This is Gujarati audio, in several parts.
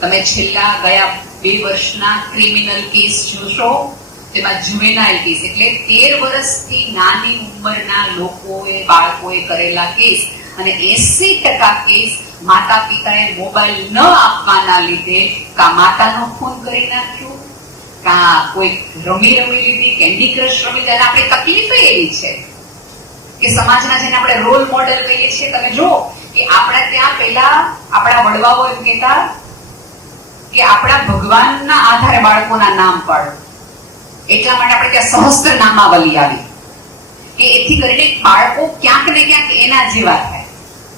તમે છેલ્લા ગયા બે વર્ષના ક્રિમિનલ કેસ જોશો, તેમાં જુવેનાઇલ કેસ એટલે તેર વર્ષથી નાની ઉંમરના લોકોએ, બાળકોએ કરેલા કેસ અને એસી ટકા કેસ માતા પિતાએ મોબાઈલ ન આપવાના લીધે કા માતાનો ખૂન કરી નાખ્યો, કા કોઈ રમી રમી લીધી કેન્ડી ક્રશ રમી લીધી. આપણી તકલીફ એવી છે કે સમાજના જેને આપણે રોલ મોડેલ કહીએ છીએ, તમે જો કે આપણે ત્યાં પહેલા આપણા વડવાઓ એમ કહેતા કે આપણા ભગવાનના આધારે બાળકોના નામ પાડો. એટલા માટે આપણે ત્યાં સહસ્ત્ર નામાવલી આવી. કે એથી કરીને બાળકો ક્યાંક ને ક્યાંક એના જેવા થાય.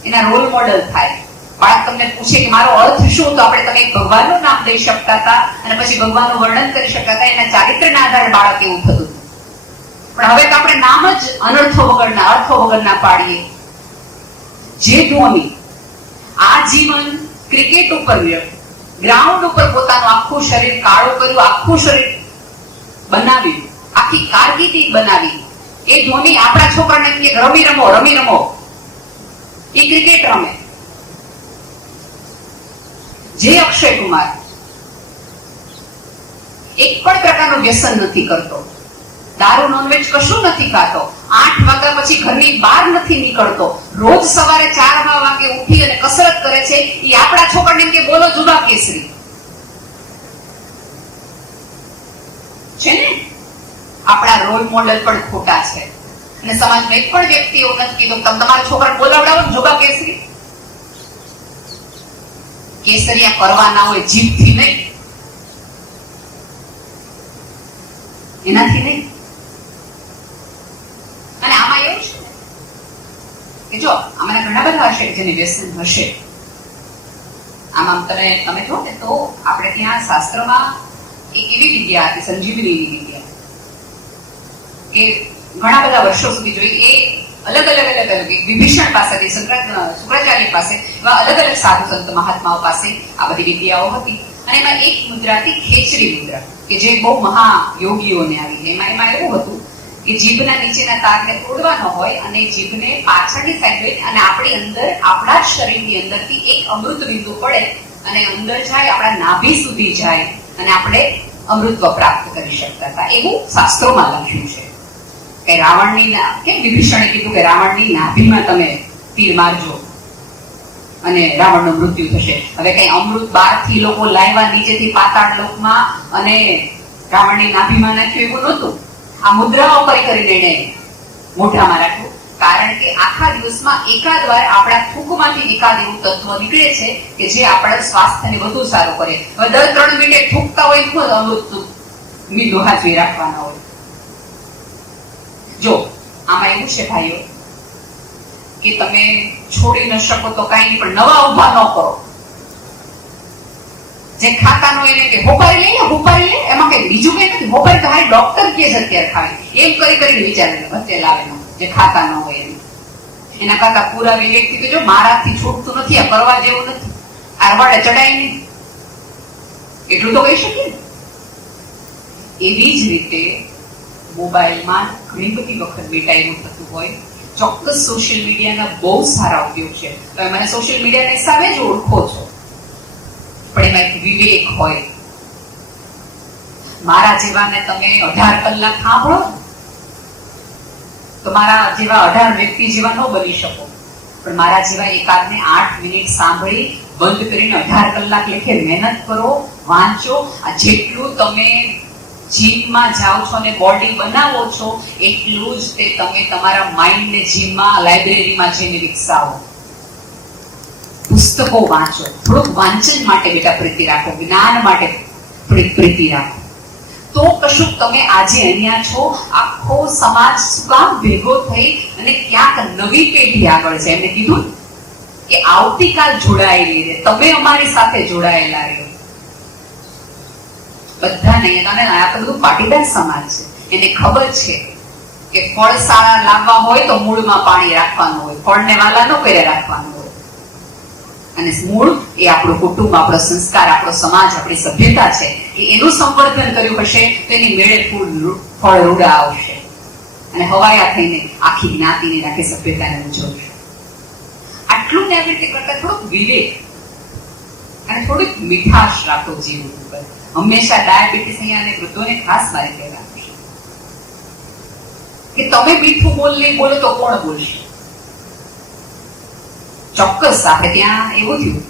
એના રોલ મોડલ થાય. બાળક તમને પૂછે કે મારો અર્થ શું તો આપણે તમે ભગવાનનું નામ દઈ શકતા હતા અને પછી ભગવાનનું વર્ણન કરી શકતા હતા. એના ચારિત્રના આધારે બાળક એવું થતું પણ હવે તો આપણે નામ જ અનર્થો વગરના, અર્થો વગરના પાડીએ. જે ધોની આ જીવન ક્રિકેટ ઉપર ગ્રાઉન્ડ ઉપર પોતાનું આખું શરીર, કાળું કર્યું, આખું શરીર બનાવ્યું. આખી કારકિર્દી બનાવી. એ ધોની આપણા છોકરાને રમી રમો રમી રમો. એ ક્રિકેટ રમે. જે અક્ષય કુમાર એક પણ પ્રકારનું વ્યસન નથી કરતો. દારૂ નોનવેજ કશું નથી ખાતો. આઠ વાગ્યા પછી ઘરની બહાર નથી નીકળતો. રોજ સવારે ચાર વાગે ઉઠી અને કસરત કરે છે. એ આપણા છોકરાને કે, બોલો જુદા કેસરી. છે ને? આપણા રોલ મોડેલ પણ ખોટા છે. અને સમાજમાં એક પણ વ્યક્તિ એવું નથી કીધું તમે તમારા છોકરાને બોલાવડાવો ને જુબા કેસરી. કેસરિયા કરવાના હોય જીભથી નહીં. એનાથી નહીં અને આમાં એવું છે ને કે જો આમાં ઘણા બધા હશે કે જેને વ્યસન હશે. આમાં તમે તમે જો ને, તો આપણે ત્યાં શાસ્ત્રમાં એક એવી વિદ્યા હતી, સંજીવની વિદ્યા કે ઘણા બધા વર્ષો સુધી જોઈ, એ અલગ અલગ અલગ અલગ વિભીષણ પાસેથી શંકરા શુક્રાચાર્ય પાસે, એવા અલગ અલગ સાધુ સંત મહાત્માઓ પાસે આ બધી વિદ્યાઓ હતી. અને એમાં એક મુદ્રા હતી, ખેચરી મુદ્રા, કે જે બહુ મહા યોગીઓને આવી એમાં એમાં એવું હતું કે જીભના નીચેના તારને તોડવાનો હોય અને જીભને પાછળની સાઈડ અને આપણી અંદર, આપણા જ શરીરની અંદરથી એક અમૃત બિંદુ પડે અને અંદર જાય, આપણા નાભી સુધી જાય અને આપણે અમૃતત્વ પ્રાપ્ત કરી શકતા હતા. એવું શાસ્ત્રોમાં લખ્યું છે. કે રાવણની કે વિભીષણે કીધું કે રાવણની નાભીમાં તમે તીર મારજો અને રાવણનું મૃત્યુ થશે. હવે કઈ અમૃત બારથી લોકો લાવ્યા, નીચેથી પાતાળ લોકમાં અને રાવણની નાભીમાં નાખ્યું એવું નહોતું. આ મુદ્રાઓ કરી લઈને મોઢામાં રાખ્યું કારણ કે આખા દિવસમાં એકાદ વાર આપણા થૂકમાંથી એકાદ એવું તત્વ નીકળે છે કે જે આપણા સ્વાસ્થ્યને વધુ સારું કરે. હવે દર ત્રણ મિનિટે થૂકતા હોય તો મીંડો હાજરી રાખવાના હોય. જો, આમાં એવું છે ભાઈઓ, કે તમે છોડી ન શકો તો કાંઈ નહીં, પણ નવા ઊભા ન કરો. જે ખાતા નો એને કે હોપારી લઈએ, હોપારી લઈ એમાં કઈ બીજું કઈ નથી. હોપારી તો હારી ડોક્ટર કે છે અત્યારે ખાલી. એમ કરી કરીને વિચારે વચ્ચે લાવે જે ખાતા ન હોય એને એના કરતા પૂરા વિવેકથી કે જો મારાથી છૂટતું નથી, આ કરવા જેવું નથી. આ રવાડે ચડાય નહીં. એટલું તો કહી શકીએ ને. એવી જ રીતે મોબાઈલમાં ઘણી બધી વખત બેટાઈનું થતું હોય. ચોક્કસ સોશિયલ મીડિયાના બહુ સારા ઉપયોગ છે. તમે મને સોશિયલ મીડિયાના હિસાબે જ ઓળખો છો. એમાં એક વિવેક હોય. મારા જેવાને તમે અઢાર કલાક સાંભળો. તો મારા જેવા અઢાર વ્યક્તિ જેવા ન બની શકો. પણ મારા જેવા એકાદને આઠ મિનિટ સાંભળી, બંધ કરીને અઢાર કલાક લેખે મહેનત કરો, વાંચો. આ જેટલું તમે જીમમાં જાઓ છો અને બોડી બનાવો છો, એટલું જ તે તમે તમારા માઇન્ડને જીમમાં લાઇબ્રેરીમાં જઈને વિકસાવો. પુસ્તકો વાંચો. થોડુંક વાંચન માટે બેટા પ્રીતિ રાખો, જ્ઞાન માટે પ્રીતિ રાખો. તો કશું તમે આજે અહીંયા છો, આખો સમાજ શું કામ ભેગો થઈ અને ક્યાંક નવી પેઢી આગળ છે. એમને કીધું કે આવતીકાલ જોડાયેલી રહે. તમે અમારી સાથે જોડાયેલા રહો. બધાને અને આ બધું પાટીદાર સમાજ છે. એને ખબર છે કે ફળ સારા લાવવા હોય તો મૂળમાં પાણી રાખવાનું હોય. ફળને વાલા ન કરે રાખવાનું હોય. અને મૂળ એ આપણું કુટુંબ, આપણો સંસ્કાર, આપણો સમાજ, આપણી સભ્યતા છે કે એનું સંવર્ધન કર્યું હશે, તો એની મેળે ફૂલ ફળ રૂડા આવશે. અને હવાયા થઈને આખી જ્ઞાતિને આખી સભ્યતાને ઉજવશે. આટલું ને કરતા થોડુંક વિવેક અને થોડીક મીઠાશ રાખો જીવન ઉપર. હંમેશા ડાયાબિટીસ અહીંયા અને વૃદ્ધોને ખાસ મારી કહેવા કે તમે મીઠું બોલ નહીં બોલો તો કોણ બોલશે? ચોક્કસ આપણે ત્યાં એવું થયું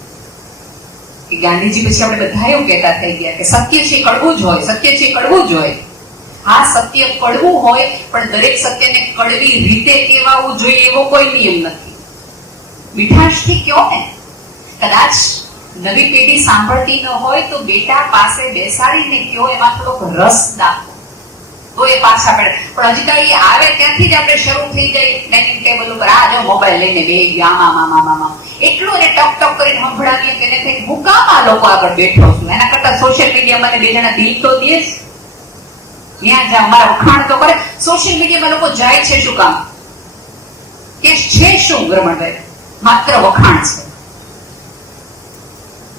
કે ગાંધીજી પછી આપણે બધા એવું કહેતા થઈ ગયા કે સત્ય છે કડવું જ હોય, સત્ય છે કડવું જ હોય. હા, સત્ય કડવું હોય, પણ દરેક સત્યને કડવી રીતે કહેવાવું જોઈએ એવો કોઈ નિયમ નથી. મીઠાશથી કયો ને? કદાચ નવી પેઢી સાંભળતી ન હોય તો બેટા પાસે બેસાડીને કયો એમાં થોડોક રસ દાખવો. તો એ પાસ આપણે પણ હજી કઈ આવે ત્યાંથી જ આપણે શરૂ થઈ જાય ડાઇનિંગ ટેબલ ઉપર. આ જો મોબાઈલ લઈને બે આમાં આમાં એટલું એને ટક ટક કરીને સંભળાવીએ કે એને કઈ હું લોકો આગળ બેઠો છું. એના કરતા સોશિયલ મીડિયામાં બે જણા દિલ તો દે ત્યાં જ્યાં અમારા વખાણ તો કરે. સોશિયલ મીડિયામાં લોકો જાય છે શું કામ? કે છે શું રમણભાઈ માત્ર વખાણ છે.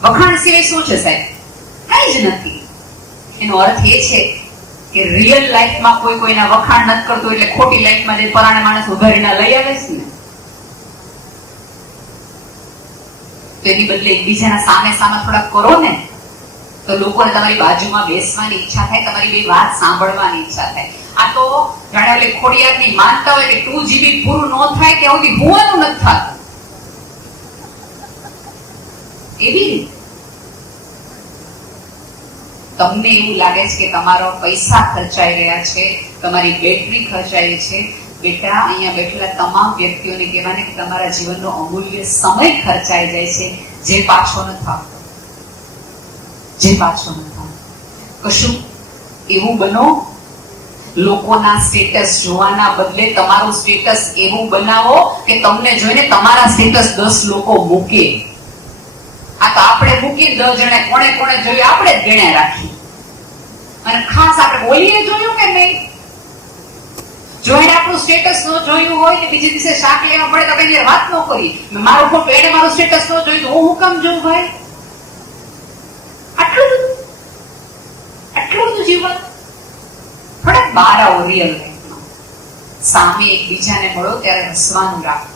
વખાણ સિવાય શું છે સાહેબ? કઈ જ નથી. એનો અર્થ એ છે કે રિયલ લાઈફમાં કોઈ કોઈના વખાણ નથી કરતો એટલે ખોટી લાઈફમાં જે પરાણે માણસ ઉભારીને લઈ આવે છે ને, તો બદલે એકબીજાના સામે સામે થોડા કરો ને, તો લોકોને તમારી બાજુમાં બેસવાની ઈચ્છા થાય, તમારી બે વાત સાંભળવાની ઈચ્છા થાય. આ તો જાણે ઓલી ખોડિયારની માનતા હોય કે ટુ જીબી પૂરું ન થાય ત્યાં સુધી હોવાનું નથી થતું. એવી રીતે તમને એવું લાગે છે કે તમારો પૈસા ખર્ચાઈ રહ્યા છે, તમારી બેટરી ખર્ચાઈ છે? બેટા, અહીંયા બેઠેલા તમામ વ્યક્તિઓને કહેવાને કે તમારા જીવનનો અમૂલ્ય સમય ખર્ચાઈ જાય છે, જે પાછો ન આવતો જે પાછો ન આવતો કશું એવું બનો? લોકોના સ્ટેટસ જોવાના બદલે તમારું સ્ટેટસ એવું બનાવો કે તમને જોઈને તમારા સ્ટેટસ દસ લોકો મૂકે. આ તો આપણે મૂકી દો, જણે કોણે કોણે જોયું, આપણે જ ગણ્યા રાખી. અને ખાસ આપણે બોલીએ જોયું કે નહીં? જો એને આપણું સ્ટેટસ ન જોયું હોય ને બીજે દિવસે શાક લેવા પડે તો કઈ વાત ન કરી. મારો ફોટો એને મારું સ્ટેટસ ન જોયું તો હું હું કામ જોઉં ભાઈ? આટલું બધું? આટલું બધું જીવન? થોડાક બહાર આવો રિયલ સામે એકબીજાને મળો, ત્યારે હસવાનું રાખો.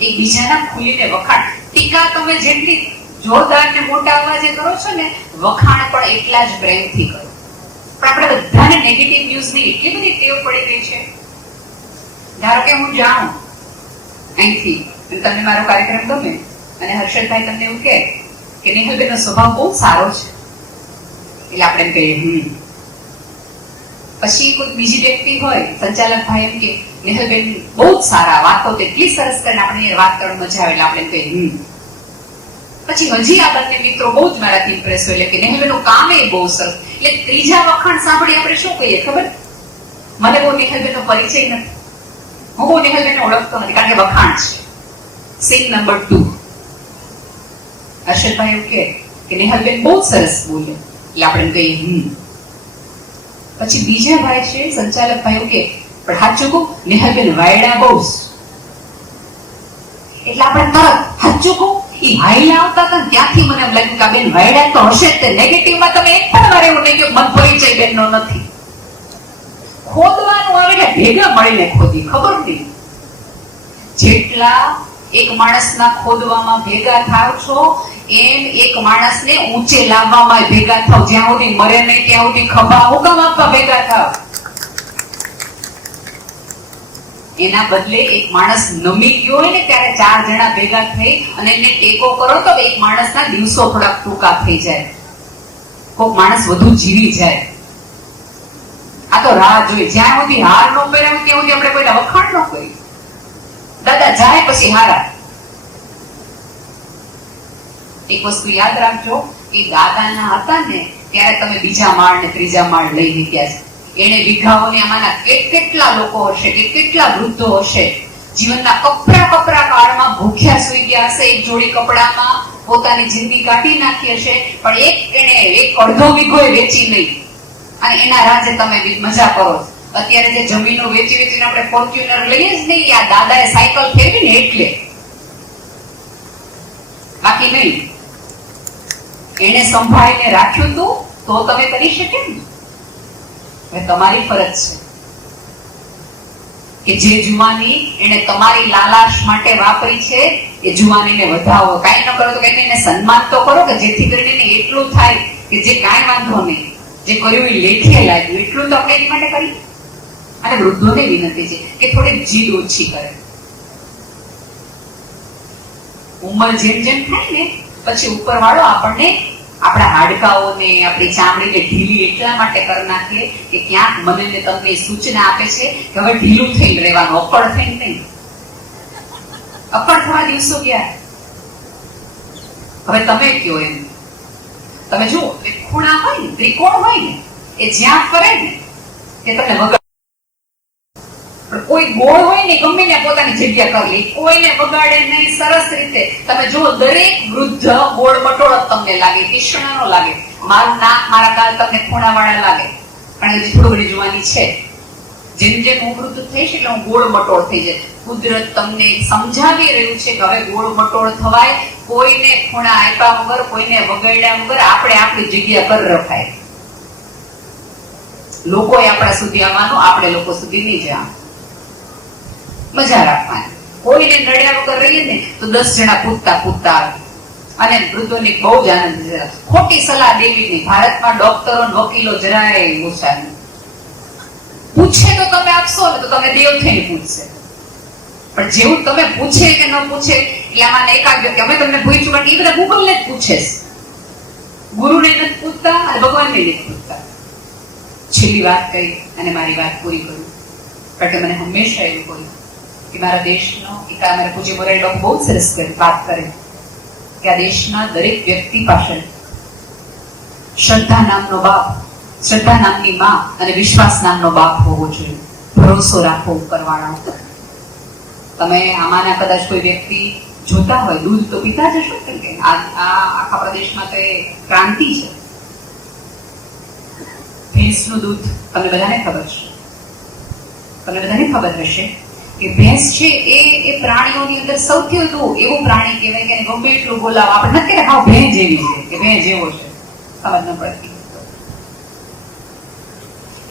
એકબીજાના ખુલીને વખાણ ટીકા તમે જેટલી જોરદાર ને મોટા અવાજે કરો છો ને, વખાણ પણ એટલા જ પ્રેમથી કરો. પણ આપણે બધાને નેગેટિવ ન્યૂઝની એટલી બધી ટેવ પડી ગઈ છે. ધારો કે હું જાણું, અહીંથી, અને તમને મારો કાર્યક્રમ ગમે, અને હર્ષદભાઈ તમને એવું કહે કે, નિહલબેનનો સ્વભાવ બહુ સારો છે. એટલે આપણે કહીએ, હમ. પછી કોઈ બીજી વ્યક્તિ હોય, સંચાલક ભાઈ એમ કે, નેહલબેન, બહુ જ સારા વાતો તો સરસ કરીને આપણે વાત કરવાની મજા આવે આપણે કહીએ, હમ. પછી હજી આ મિત્રો બહુ જ મારાથી ઇમ્પ્રેસ હોય એટલે કે, નેહલબેનનું કામ એ બહુ સરસ. એટલે ત્રીજા વખાણ સાંભળી આપણે શું કહીએ, ખબર? મને બહુ નેહલબેનનો પરિચય નથી. હું બહુ નેહલબેનને ઓળખતો નથી, કારણ કે વખાણ છે. સીન નંબર ટુ હર્ષદભાઈ એવું કે, નેહલબેન બહુ સરસ બોલે. એટલે આપણે કહીએ, હમ. પછી બીજા ભાઈ છે, સંચાલક ભાઈ કે, પણ સાચું કહું નેહલબેન વાયડા બહુ એટલે આપણે તરત સાચું કહું એ ભાઈ આવતા હતા ત્યાંથી મને એમ લાગ્યું કે બેન વાયડા તો હશે જ તે નેગેટિવમાં તમે એક પણ વાર એવું નહીં કે મન પરિચય બેનનો નથી. ખોદવાનું આવે ને ભેગા મળીને ખોદી, ખબર નહીં. જેટલા એક માણસના ખોદવામાં ભેગા થાવ છો, એમ એક માણસને ઊંચે લાવવામાં ભેગા થાવ. જ્યાં સુધી મરે નહીં, ત્યાં સુધી ખભા હુકમ આપવા ભેગા થાવ. એના બદલે એક માણસ નમી ગયો હોય ને, ત્યારે ચાર જણા ભેગા થઈ અને એને ટેકો કરો તો એક માણસના દિવસો થોડાક ટૂંકા થઈ જાય. કોક માણસ વધુ જીવી જાય. આ તો રાહ જોઈ. જ્યાં સુધી હાર ન પહેરાવે ત્યાં સુધી આપણે કોઈના વખાણ ન કરી દાદા જાય પછી હારા એક વસ્તુ યાદ રાખજો કે દાદાના હતા ને, ત્યારે તમે બીજા માળ ને ત્રીજા માળ લઈ લીધા છે. એને વિઘાઓને આમાંના કેટલા લોકો હશે, કે કેટલા વૃદ્ધો હશે, જીવનના કપરા કપરા કાળમાં ભૂખ્યા સુઈ ગયા હશે, એક જોડી કપડામાં પોતાની જિંદગી કાઢી નાખી હશે, પણ એક એને એક અડધો વીઘો વેચી નહીં. અને એના રાજે તમે મજા કરો છો. અત્યારે જે જમીનો વેચી વેચીને આપણે ફોર્ચ્યુનર લઈએ જ નહીં, આ દાદાએ સાયકલ ફેરવી ને એટલે. બાકી નહીં. એને સંભાળીને રાખ્યું તું, તો તમે કરી શકે ને. તમારી ફરજ છે કે જે જુવાની એને તમારી લાલાશ માટે વાપરી છે, એ જુવાનીને વધાવો. કાંઈ ન કરો તો કઈ એને સન્માન તો કરો કે જેથી કરીને એટલું થાય કે જે કાંઈ વાંધો નહીં. જે કર્યું એ લેખે લાગ્યું. એટલું તો આપણે એની માટે કરી અને વૃદ્ધોને વિનંતી છે કે થોડીક જીદ ઓછી કરે. ઉંમર જેમ જેમ થાય ને, પછી ઉપરવાળો આપણને આપણા હાડકાઓને, આપણી ચામડીને ઢીલી એટલા માટે કરી નાખે કે ક્યાંક મને ને તમને સૂચના આપે છે કે હવે ઢીલું થઈને રહેવાનું અપડ થઈને નહીં. અપડ થવા દિવસો ગયા. હવે તમે કયો એમ? તમે જુઓ ખૂણા હોય ને, ત્રિકોણ હોય ને, એ જ્યાં ફરે ને, એ તમને પણ કોઈ ગોળ હોય ને ગમે ને પોતાની જગ્યા કરી લે. કોઈને બગાડે નહીં, સરસ રીતે. તમે જો દરેક વૃદ્ધ ગોળ મટોળ તમને લાગે કૃષ્ણનો લાગે. મારું નાક, મારા ગાલ તમને ખૂણાવાળા લાગે. પણ હજી થોડું જોવાની છે. જેમ જેમ હું વૃદ્ધ થઈશ એટલે હું ગોળ મટોળ થઈ જાય કુદરત તમને સમજાવી રહ્યું છે કે હવે ગોળ મટોળ થવાય. કોઈને ખૂણા આપ્યા વગર, કોઈને વગાડ્યા વગર આપણે આપણી જગ્યા પર રખાય. લોકોએ આપણા સુધી આવવાનું, આપણે લોકો સુધી નહીં જવાનું. મજા રાખવાની. કોઈને નડ્યા વગર રહીએ ને તો દસ જણા પૂછતા પૂછતા આવે. અને વૃદ્ધોને બહુ જ આનંદ ખોટી સલાહ દેવી નહીં. ભારતમાં ડોક્ટરો, વકીલો જરાય ઓછા નહીં. પૂછે તો તમે આપશો ને તો તમે દેવ થઈને પૂછશે. પણ જેવું તમે પૂછે કે ન પૂછે, એટલે આમાં એકાદ વ્યક્તિ અમે તમને પૂછ્યું પણ એ બધા ગૂગલ ને જ પૂછે ગુરુને નથી પૂછતા અને ભગવાનને નથી પૂછતા. છેલ્લી વાત કરી અને મારી વાત પૂરી કરું. કારણ કે મને હંમેશા એવું કહ્યું. કે મારા દેશનો મારા પૂજ્ય મોરારી બાપુ બહુ સરસ વાત કરે. કે આ દેશના દરેક વ્યક્તિ પાસે શ્રદ્ધા નામનો બાપ, શ્રદ્ધા નામની માં અને વિશ્વાસ નામનો બાપ હોવો જોઈએ. ભરોસો રાખવો ઉપરવાળા તમે આમાંના કદાચ કોઈ વ્યક્તિ જોતા હોય, દૂધ તો પીતા જ હશો કેમ કે આ આખા પ્રદેશમાં તો એ ક્રાંતિ છે. ભેંસનું દૂધ તમને બધાને ખબર છે. તમને બધાને ખબર હશે. કે ભેંસ છે એ એ પ્રાણીઓની અંદર સૌથી વધુ એવું પ્રાણી કહેવાય કે ગમે એટલું બોલાવો. આપણે નથી હા ભેં જેવી છે. કે ભેં જેવો છે. ખબર ન પડતી.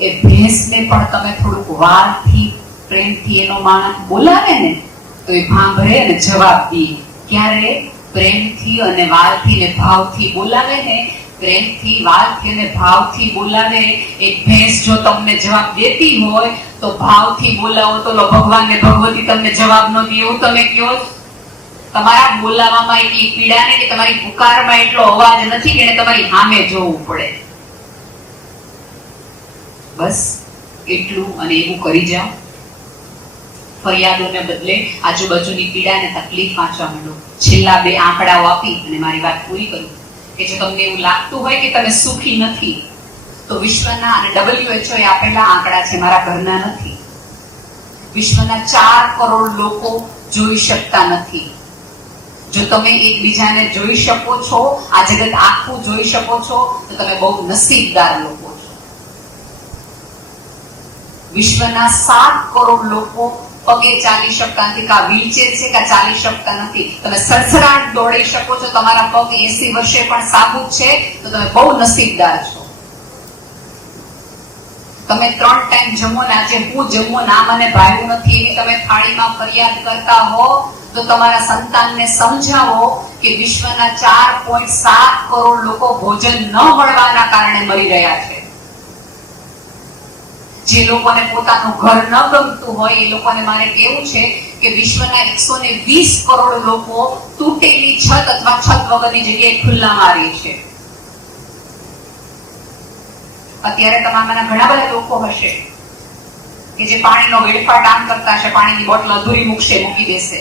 એ ભેંસને પણ તમે થોડુંક વારથી, પ્રેમથી એનો માણસ બોલાવે ને, તો એ ભાંભરે અને જવાબ દે. ક્યારે? પ્રેમથી અને વાલથી ને ભાવથી બોલાવે ને પ્રેમથી, વાલથી અને ભાવથી બોલાવે એક ભેંસ જો તમને જવાબ દેતી હોય, તો ભાવથી બોલાવો તો ભગવાન ને ભગવતી તમને જવાબ ન દે એવું તમે કયો તમારા બોલાવામાં એટલી પીડા ને કે તમારી પુકારમાં એટલો અવાજ નથી કે એને તમારી સામે જોવું પડે. બસ એટલું અને એવું કરી જાઓ. ફરિયાદોને બદલે આજુબાજુની પીડા અને તકલીફ વાંચવા માંડો. છેલ્લા બે આંકડાઓ આપી અને મારી વાત પૂરી કરું. કે જો તમને એવું લાગતું હોય કે તમે સુખી નથી, તો વિશ્વના અને ડબલ્યુએચઓ એ આપેલા આંકડા છે મારા ઘરના નથી. વિશ્વના ચાર કરોડ લોકો જોઈ શકતા નથી. જો તમે એકબીજાને જોઈ શકો છો, આ જગત આખું જોઈ શકો છો, તો તમે બહુ નસીબદાર લોકો છો. વિશ્વના સાત કરોડ લોકો પગે ચાલી શકતા નથી, કા વ્હીલચેર છે કા ચાલી શકતા નથી. તમે સરસરાટ દોડી શકો છો, તમારા પગ એસી વર્ષે પણ સાબુત છે, તો તમે બહુ નસીબદાર છો. તમે ત્રણ ટાઈમ જમો ને આજે હું જમો ના મને ભાવ્યું નથી, એની તમે થાળીમાં ફરિયાદ કરતા હો, તો તમારા સંતાનને સમજાવો કે વિશ્વના ચાર પોઈન્ટ સાત કરોડ લોકો ભોજન ન મળવાના કારણે મરી રહ્યા છે. જે લોકોને પોતાનું ઘર ન ગમતું હોય, એ લોકોને મારે કેવું છે કે વિશ્વના એકસો ને વીસ કરોડ લોકો તૂટેલી છત અથવા છત વગરની જગ્યાએ ખુલ્લા મારી છે. અત્યારે તમારામાંના ઘણા બધા લોકો હશે કે જે પાણીનો વેડફાટ આમ કરતા હશે, પાણીની બોટલ અધૂરી મૂકશે, મૂકી દેશે.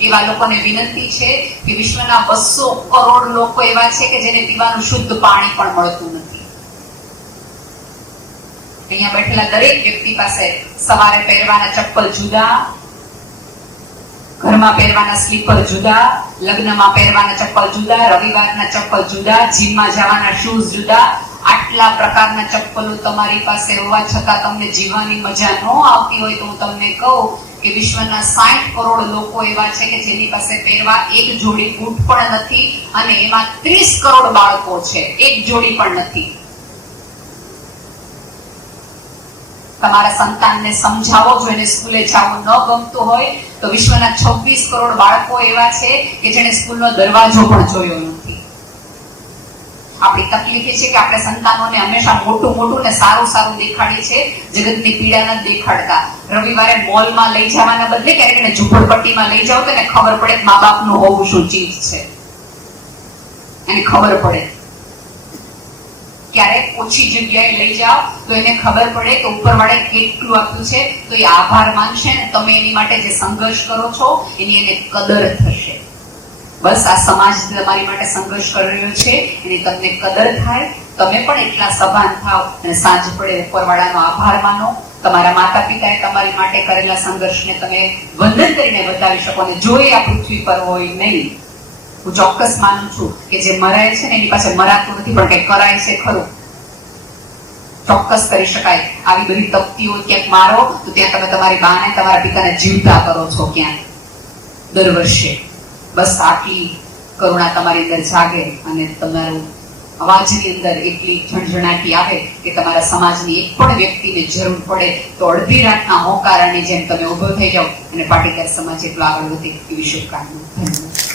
એવા લોકોને વિનંતી છે કે વિશ્વના બસો કરોડ લોકો એવા છે કે જેને પીવાનું શુદ્ધ પાણી પણ મળતું નથી. અહીંયા બેઠેલા દરેક વ્યક્તિ પાસે સવારે પહેરવાના ચપ્પલ જુદા, ઘરમાં પહેરવાના સ્લીપર જુદા, લગ્નમાં પહેરવાના ચપ્પલ જુદા, રવિવારના ચપ્પલ જુદા, જીમમાં જવાના શૂઝ જુદા. આટલા પ્રકારના ચપ્પલો તમારી પાસે હોવા છતાં તમને જીવવાની મજા ન આવતી હોય તો હું તમને કહું કે વિશ્વના સાઠ કરોડ લોકો એવા છે કે જેની પાસે પહેરવા એક જોડી બૂટ પણ નથી અને એમાં ત્રીસ કરોડ બાળકો છે. એક જોડી પણ નથી. તમારા સંતાનને સમજાવો જો એને સ્કૂલે જવું ન ગમતું હોય, તો વિશ્વના છવ્વીસ કરોડ બાળકો એવા છે કે જેને સ્કૂલનો દરવાજો પણ જોયો નથી. આપણી તકલીફ એ છે કે આપણે સંતાનોને હંમેશા મોટું મોટું ને સારું સારું દેખાડીએ છે, જગતની પીડા નથી દેખાડતા. રવિવારે મોલમાં લઈ જવાના બદલે ક્યારેક એને ઝૂંપડપટ્ટીમાં લઈ જાઓ તો એને ખબર પડે મા બાપનું હોવું શું ચીજ છે. એને ખબર પડે. ક્યારેક ઓછી જગ્યાએ લઈ જાઓ, તો એને ખબર પડે કે ઉપરવાળે કેટલું આપ્યું છે. તો એ આભાર માનશે ને તમે એની માટે જે સંઘર્ષ કરો છો, એની એને કદર થશે. બસ આ સમાજ તમારી માટે સંઘર્ષ કરી રહ્યો છે, એની તમને કદર થાય. તમે પણ એટલા સભાન થાવ અને સાંજ પડે ઉપરવાળાનો આભાર માનો. તમારા માતા પિતાએ તમારી માટે કરેલા સંઘર્ષને તમે વંદન કરીને બતાવી શકો અને જો એ આ પૃથ્વી પર હોય નહીં હું ચોક્કસ માનું છું કે જે મરાય છે ને એની પાસે મરાતું નથી, પણ કંઈક કરાય છે ખરું. ચોક્કસ કરી શકાય. આવી બધી તપતીઓ ક્યાંક મારો, તો ત્યાં તમે તમારી બાને, તમારા પિતાને જીવતા કરો છો ક્યાંક દર વર્ષે. બસ આટલી કરુણા તમારી અંદર જાગે અને તમારું અવાજની અંદર એટલી ઝણઝણાટી આવે કે તમારા સમાજની એક પણ વ્યક્તિને જરૂર પડે તો અડધી રાતના હોકારાની જેમ તમે ઊભો થઈ જાઓ અને પાટીદાર સમાજ એટલો આગળ વધે એવી શુભકામના.